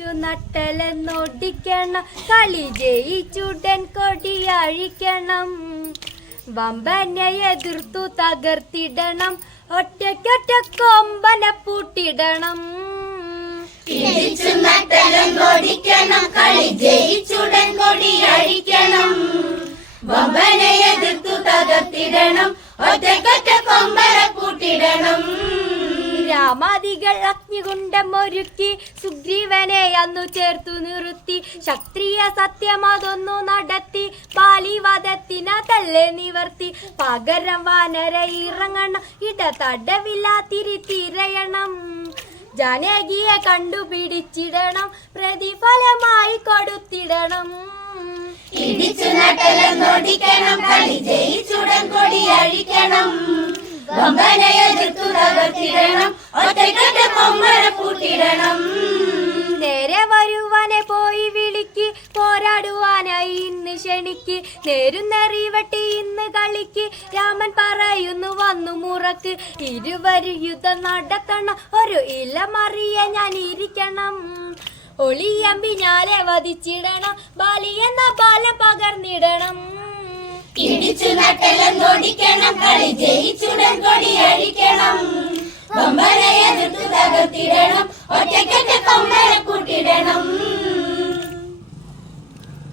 നട്ടലെന്നൊടിക്കണം കളി ജയിച്ചുടൻ കൊടിയഴിക്കണം വമ്പനെ എതിർത്തു തകർത്തിടണം. ഒറ്റയ്ക്കൊറ്റ കൊമ്പനെ പൂട്ടിടണം. കളി ബൊമ്പനെ എതിർത്തു തകർത്തിടണം. ഒറ്റക്കൊറ്റ രാമാദികൾ അഗ്നികുണ്ഡം ഒരുക്കി സുഗ്രീവനെ അന്നു ചേർത്തു നിർത്തി. ക്ഷത്രിയ സത്യമതൊന്നു നടത്തി പാലിവധത്തിന തല്ലേ നിവർത്തി. പകരം വാനര ഇറങ്ങണം ഇട തടവില്ലാതിരിത്തിരയണം ജനകിയെ കണ്ടുപിടിച്ചിടണം പ്രതിഫലമായി കൊടുത്തിടണം. ഇടിച്ചു നട്ടലും നോടിക്കണം കളി ജയിച്ചുടൻ കൊടി അഴിക്കണം. കൂട്ടിടണം നേരെ വരുവാനെ പോയി വിളിക്ക് പോരാടുവാനായി ഇന്ന് ക്ഷണിക്ക്. നേരുന്നെറിവട്ടി ഇന്ന് കളിക്ക്. രാമൻ പറയുന്നു വന്നു മുറക്ക്. ഇരുവരും യുദ്ധം നടത്തണം. ഒരു ഇലമറിയ ഞാൻ ഇരിക്കണം. ഒളിയമ്പി ഞാലെ വധിച്ചിടണം. ബാലി എന്ന ബാലം പകർന്നിടണം. ഇടിച്ചു നട്ടെല്ലാം കൊടിക്കണം. കളി ജയിച്ചുടൻ കൊടി അഴിക്കണം. ബൊമ്പനെ എതിർത്തു